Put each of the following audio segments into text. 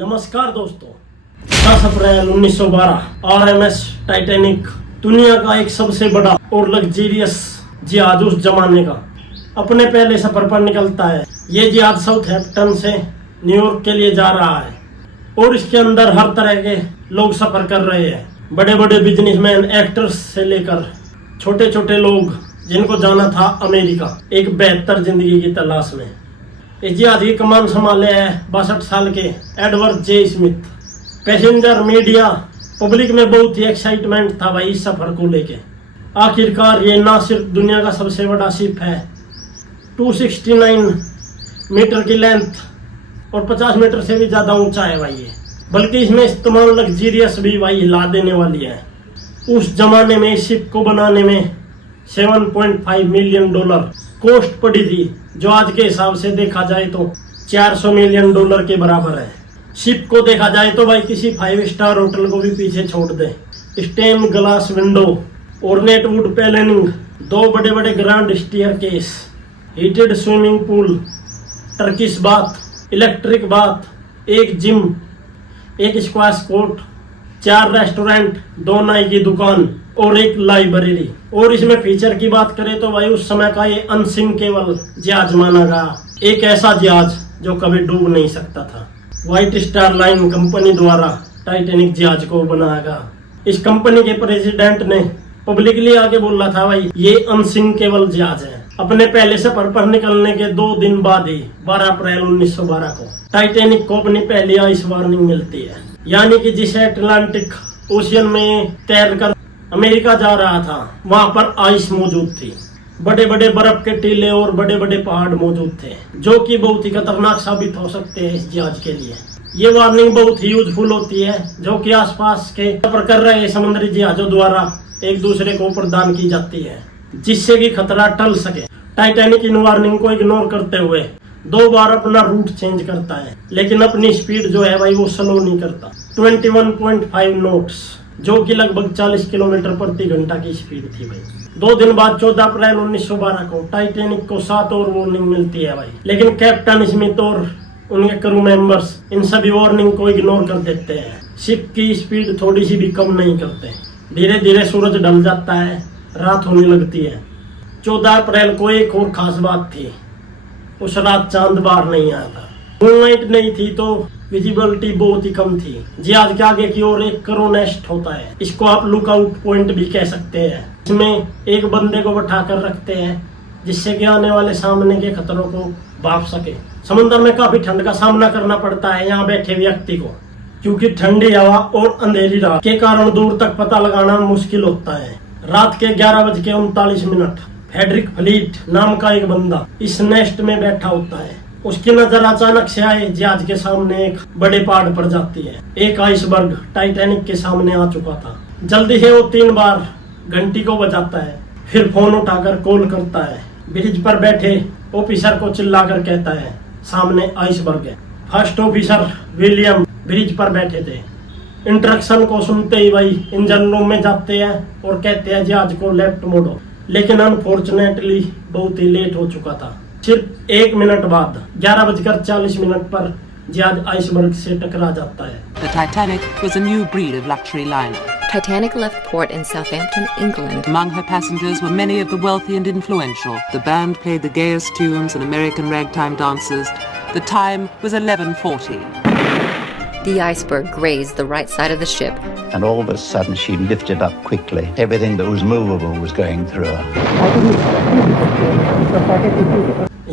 नमस्कार दोस्तों, 10 अप्रैल 1912 RMS Titanic दुनिया का एक सबसे बड़ा और लग्जरियस जहाज उस जमाने का अपने पहले सफर पर निकलता है। ये जहाज साउथहैम्पटन से न्यूयॉर्क के लिए जा रहा है और इसके अंदर हर तरह के लोग सफर कर रहे हैं। बड़े बड़े बिजनेसमैन, एक्टर्स से लेकर छोटे छोटे लोग जिनको जाना था अमेरिका एक बेहतर जिंदगी की तलाश में। इस जहाज की कमान संभाले है 62 साल के एडवर्ड जे स्मिथ। पैसेंजर, मीडिया, पब्लिक में बहुत ही एक्साइटमेंट था भाई इस सफर को लेके। आखिरकार ये ना सिर्फ दुनिया का सबसे बड़ा शिप है, 269 मीटर की लेंथ और 50 मीटर से भी ज्यादा ऊंचा है भाई ये, बल्कि इसमें इस्तेमाल लग्जरियस भी भाई हिला देने वाली है। उस जमाने में इस शिप को बनाने में 7.5 मिलियन डॉलर कॉस्ट पड़ी थी, जो आज के हिसाब से देखा जाए तो 400 मिलियन डॉलर के बराबर है। शिप को देखा जाए तो भाई किसी 5 स्टार होटल को भी पीछे छोड़ दे। Stain glass window, ornate wood panelling, 2 बड़े बड़े grand staircase, heated swimming pool, Turkish bath, electric bath, एक जिम, एक स्क्वैश कोर्ट, 4 रेस्टोरेंट, 2 नाई की दुकान और एक लाइब्रेरी। और इसमें फीचर की बात करें तो भाई उस समय का ये अनसिंकेबल जहाज माना गया, एक ऐसा जहाज जो कभी डूब नहीं सकता था। व्हाइट स्टार लाइन कंपनी द्वारा टाइटैनिक जहाज को बनाया गया। इस कंपनी के प्रेसिडेंट ने पब्लिकली आगे बोला था भाई ये अनसिंकेबल जहाज है। अपने पहले सफर पर निकलने के 2 दिन बाद ही 12 अप्रैल 1912 को टाइटैनिक को अपनी पहली आइस वार्निंग मिलती है, यानी कि जिसे अटलांटिक ओशियन में तैरकर अमेरिका जा रहा था वहां पर आइस मौजूद थी। बड़े बड़े बर्फ के टीले और बड़े बड़े पहाड़ मौजूद थे, जो कि बहुत ही खतरनाक साबित हो सकते हैं इस जहाज के लिए। ये वार्निंग बहुत ही यूजफुल होती है, जो कि आसपास के सफर कर रहे समुद्री जहाजों द्वारा एक दूसरे को प्रदान की जाती है, जिससे कि खतरा टल सके। टाइटैनिक इन वार्निंग को इग्नोर करते हुए 2 बार अपना रूट चेंज करता है, लेकिन अपनी स्पीड जो है भाई वो स्लो नहीं करता। 21.5 नॉट्स, जो कि लगभग 40 किलोमीटर प्रति घंटा की स्पीड थी भाई। 2 दिन बाद 14 अप्रैल 1912 को टाइटैनिक को 7 और वार्निंग मिलती है भाई, लेकिन कैप्टन स्मिथ और उनके क्रू मेंबर्स इन सभी वार्निंग को इग्नोर कर देते हैं। शिप की स्पीड थोड़ी सी भी कम नहीं करते। धीरे धीरे सूरज ढल जाता है, रात होने लगती है। 14 अप्रैल को एक और खास बात थी, उस रात चांद बाहर नहीं आया था। मूनलाइट नहीं थी तो विजिबिलिटी बहुत ही कम थी। जहाज के आगे की ओर एक क्रू नेस्ट होता है, इसको आप लुकआउट पॉइंट भी कह सकते हैं। इसमें एक बंदे को बैठा कर रखते हैं, जिससे कि आने वाले सामने के खतरों को भाप सके। समुद्र में काफी ठंड का सामना करना पड़ता है यहाँ बैठे व्यक्ति को, क्योंकि ठंडी हवा और अंधेरी रात के कारण दूर तक पता लगाना मुश्किल होता है। रात के 11:39 फेडरिक फ्लीट नाम का एक बंदा इस नेस्ट में बैठा होता है। उसकी नजर अचानक से आए जहाज के सामने एक बड़े पहाड़ पर जाती है। एक आइसबर्ग टाइटैनिक के सामने आ चुका था। जल्दी से वो 3 बार घंटी को बजाता है, फिर फोन उठाकर कॉल करता है। ब्रिज पर बैठे ऑफिसर को चिल्लाकर कहता है सामने आइसबर्ग है। फर्स्ट ऑफिसर विलियम ब्रिज पर बैठे थे। इंस्ट्रक्शन को सुनते ही भाई इंजन रूम में जाते हैं और कहते हैं जहाज को लेफ्ट मोड़ो, लेकिन अनफॉर्चुनेटली बहुत ही लेट हो चुका था। सिर्फ 1 मिनट बाद 11:40 पर जहाज आइसबर्ग से टकरा जाता है। The Titanic was a new breed of luxury liner. Titanic left port in Southampton, England. Among her passengers were many of the wealthy and influential. The band played the gayest tunes and American ragtime dances. The time was 11:40. The iceberg grazed the right side of the ship. And all of a sudden she lifted up quickly. Everything that was movable was going through her.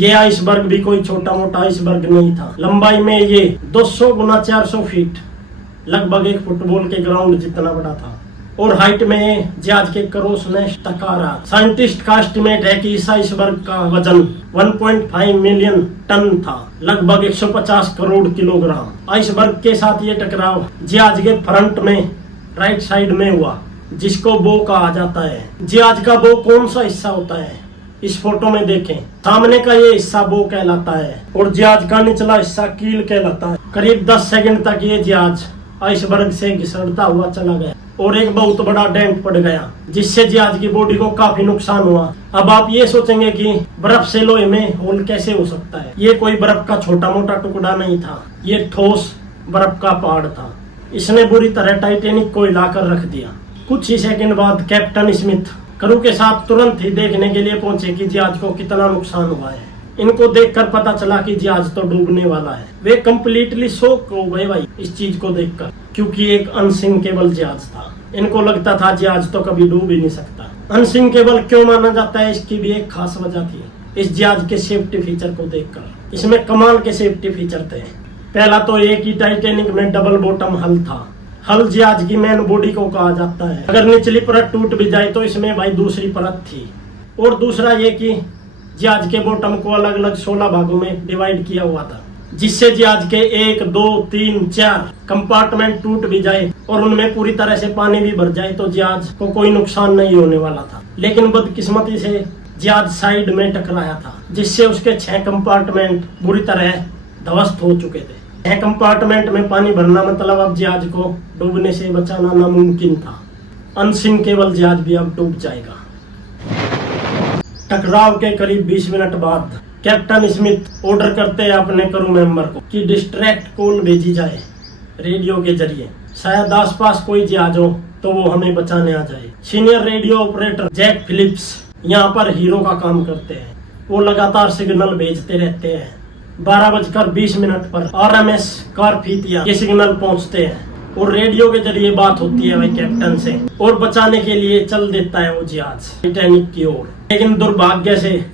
ये iceberg भी कोई छोटा मोटा iceberg नहीं था। लंबाई में ये 200 × 400 फीट, लगभग एक फुटबॉल के ग्राउंड जितना बड़ा था, और हाइट में जहाज के क्रॉस नेस्ट तक आ रहा। साइंटिस्ट का एस्टिमेट है कि इस आइसबर्ग का वजन 1.5 मिलियन टन था, लगभग 150 करोड़ किलोग्राम। आइसबर्ग के साथ ये टकराव जहाज के फ्रंट में राइट साइड में हुआ, जिसको बो कहा जाता है। जहाज का बो कौन सा हिस्सा होता है इस फोटो में देखें। सामने का ये हिस्सा बो कहलाता है और जहाज का निचला हिस्सा कील कहलाता है। करीब 10 सेकंड तक ये जहाज आइसबर्ग से घिसड़ता हुआ चला गया और एक बहुत बड़ा डेंट पड़ गया, जिससे जहाज की बॉडी को काफी नुकसान हुआ। अब आप ये सोचेंगे कि बर्फ से लोहे में होल कैसे हो सकता है। ये कोई बर्फ का छोटा मोटा टुकड़ा नहीं था, ये ठोस बर्फ का पहाड़ था। इसने बुरी तरह टाइटैनिक को हिलाकर रख दिया। कुछ ही सेकंड बाद कैप्टन स्मिथ क्रू के साथ तुरंत ही देखने के लिए पहुंचे कि जहाज को कितना नुकसान हुआ है। इनको देखकर पता चला कि जहाज तो डूबने वाला है। वे कंप्लीटली शॉक हो गए भाई इस चीज को देखकर, क्योंकि एक अनसिंकेबल जहाज था। इनको लगता था जहाज तो कभी डूब ही नहीं सकता। अनसिंकेबल क्यों माना जाता है, इसकी भी एक खास वजह थी। इस जहाज के सेफ्टी फीचर को देखकर इसमें कमाल के सेफ्टी फीचर थे। पहला तो एक ही टाइटैनिक में डबल बॉटम हल था। हल जहाज की मेन बॉडी को कहा जाता है। अगर निचली परत टूट भी जाए तो इसमें भाई दूसरी परत थी। और दूसरा ये कि जहाज के बॉटम को अलग अलग 16 भागों में डिवाइड किया हुआ था, जिससे जहाज के 1, 2, 3, 4 कंपार्टमेंट टूट भी जाए और उनमें पूरी तरह से पानी भी भर जाए तो जहाज को कोई नुकसान नहीं होने वाला था। लेकिन बदकिस्मती से जहाज साइड में टकराया था, जिससे उसके 6 कंपार्टमेंट बुरी तरह ध्वस्त हो चुके थे। 6 कंपार्टमेंट में पानी भरना मतलब अब जहाज को डूबने से बचाना नामुमकिन था। अनसिंकेबल जहाज भी अब डूब जाएगा। टकराव के करीब 20 मिनट बाद कैप्टन स्मिथ ऑर्डर करते हैं अपने क्रू मेंबर को कि डिस्ट्रैक्ट कॉल भेजी जाए रेडियो के जरिए। शायद आसपास कोई जहाज हो तो वो हमें बचाने आ जाए। Senior radio operator Jack Phillips यहाँ पर हीरो का काम करते हैं। वो लगातार सिग्नल भेजते रहते हैं। 12:20 पर RMS कारफीतिया ये सिग्नल पहुंचते हैं और रेडियो के जरिए बात होती है भाई कैप्टन से, और बचाने के लिए चल देता है वो जहाज टाइटैनिक की ओर। लेकिन दुर्भाग्य से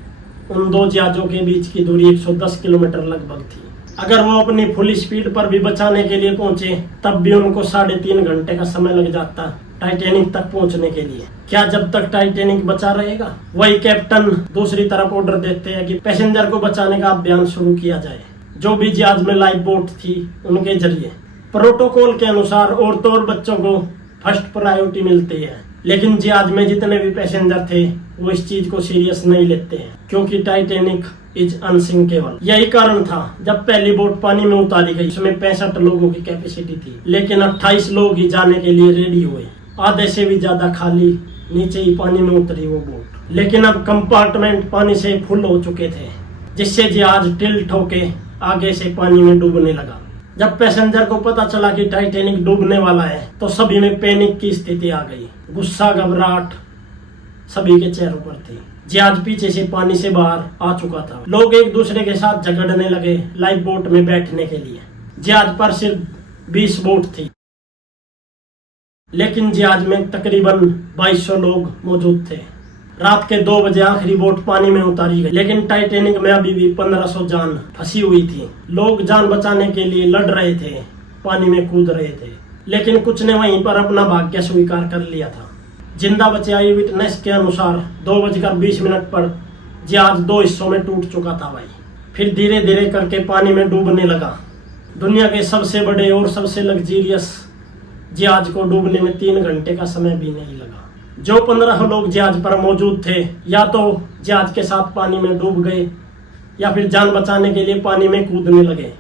उन दो जहाजों के बीच की दूरी 110 किलोमीटर लगभग थी। अगर वो अपनी फुल स्पीड पर भी बचाने के लिए पहुंचे तब भी उनको 3.5 घंटे का समय लग जाता टाइटैनिक तक पहुंचने के लिए। क्या जब तक टाइटैनिक बचा रहेगा? वही कैप्टन दूसरी तरफ ऑर्डर देते हैं कि पैसेंजर को बचाने का अभियान शुरू किया जाए, जो भी जहाज में लाइफ बोट थी उनके जरिए। प्रोटोकॉल के अनुसार औरतों और बच्चों को फर्स्ट प्रायोरिटी मिलती है, लेकिन जहाज में जितने भी पैसेंजर थे वो इस चीज को सीरियस नहीं लेते हैं, क्योंकि टाइटैनिक इज अनसिंकेबल। यही कारण था जब पहली बोट पानी में उतारी गई उसमें 65 लोगों की कैपेसिटी थी, लेकिन 28 लोग ही जाने के लिए रेडी हुए। आधे से भी ज्यादा खाली नीचे ही पानी में उतरी वो बोट। लेकिन अब कंपार्टमेंट पानी से फुल हो चुके थे, जिससे जहाज टिल्ट होके आगे से पानी में डूबने लगा। जब पैसेंजर को पता चला कि टाइटैनिक डूबने वाला है तो सभी में पैनिक की स्थिति आ गई। गुस्सा, घबराहट सभी के चेहरों पर थी। जहाज पीछे से पानी से बाहर आ चुका था। लोग एक दूसरे के साथ झगड़ने लगे लाइफ बोट में बैठने के लिए। जहाज पर सिर्फ 20 बोट थी, लेकिन जहाज में तकरीबन 2200 लोग मौजूद थे। रात के 2 बजे आखिरी बोट पानी में उतारी गई, लेकिन टाइटैनिक में अभी भी 1500 जान फंसी हुई थी। लोग जान बचाने के लिए लड़ रहे थे, पानी में कूद रहे थे, लेकिन कुछ ने वहीं पर अपना भाग्य स्वीकार कर लिया था। जिंदा बचे आई विटनेस के अनुसार 2:20 पर जहाज 2 हिस्सों में टूट चुका था भाई। फिर धीरे धीरे करके पानी में डूबने लगा। दुनिया के सबसे बड़े और सबसे लग्जरियस जहाज को डूबने में 3 घंटे का समय भी नहीं लगा। जो 15 लोग जहाज पर मौजूद थे या तो जहाज के साथ पानी में डूब गए या फिर जान बचाने के लिए पानी में कूदने लगे।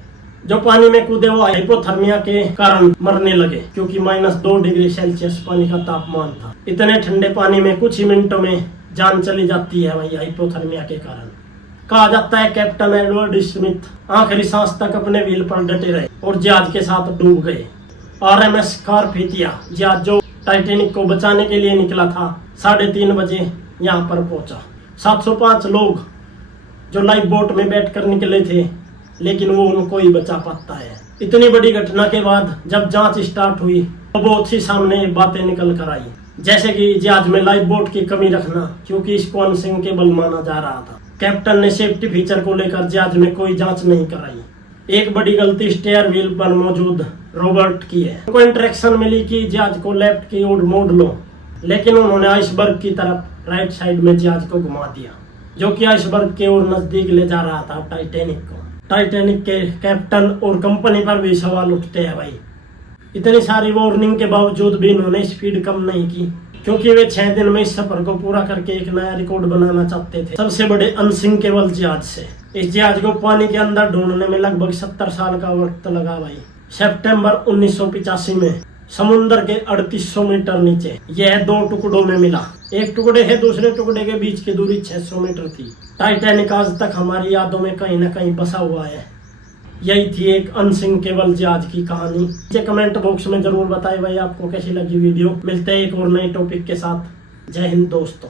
जो पानी में कूदे वो हाइपोथर्मिया के कारण मरने लगे, क्योंकि -2 डिग्री सेल्सियस पानी का तापमान था। इतने ठंडे पानी में कुछ ही मिनटों में जान चली जाती है भाई हाइपोथर्मिया के कारण। कहा जाता है कैप्टन एडवर्ड स्मिथ आखिरी सांस तक अपने व्हील पर डटे रहे और जहाज के साथ डूब गए। RMS कारफीतिया जहाज जो टाइटैनिक को बचाने के लिए निकला था 3:30 बजे यहाँ पर पहुंचा। 705 लोग जो लाइफ बोट में बैठकर निकले थे, लेकिन वो उनको ही बचा पाता है। इतनी बड़ी घटना के बाद जब जांच स्टार्ट हुई तो बहुत सी सामने बातें निकल कर आई, जैसे कि जहाज में लाइफ बोट की कमी रखना, क्योंकि इसको अनसिंकेबल माना जा रहा था। कैप्टन ने सेफ्टी फीचर को लेकर जहाज में कोई जांच नहीं कराई। एक बड़ी गलती स्टेयर व्हील पर मौजूद रॉबर्ट की है। उनको इंस्ट्रक्शन मिली कि जहाज को लेफ्ट की ओर मोड़ लो, लेकिन उन्होंने आइसबर्ग की तरफ राइट साइड में जहाज को घुमा दिया, जो कि आइसबर्ग के ओर नजदीक ले जा रहा था टाइटैनिक को। टाइटैनिक के कैप्टन और कंपनी पर भी सवाल उठते हैं भाई। इतनी सारी वार्निंग के बावजूद भी इन्होंने स्पीड कम नहीं की, क्योंकि वे 6 दिन में इस सफर को पूरा करके एक नया रिकॉर्ड बनाना चाहते थे, सबसे बड़े अनसिंकेबल जहाज से। इस जहाज को पानी के अंदर ढूंढने में लगभग 70 साल का वक्त लगा भाई। सितंबर 1985 में समुद्र के 3800 मीटर नीचे यह 2 टुकड़ों में मिला। एक टुकड़े है दूसरे टुकड़े के बीच की दूरी 600 मीटर थी। टाइटैनिक आज तक हमारी यादों में कहीं ना कहीं बसा हुआ है। यही थी एक अनसिंकेबल जहाज की कहानी। मुझे कमेंट बॉक्स में जरूर बताएं भाई आपको कैसी लगी वीडियो। मिलते हैं एक और नए टॉपिक के साथ। जय हिंद दोस्तों।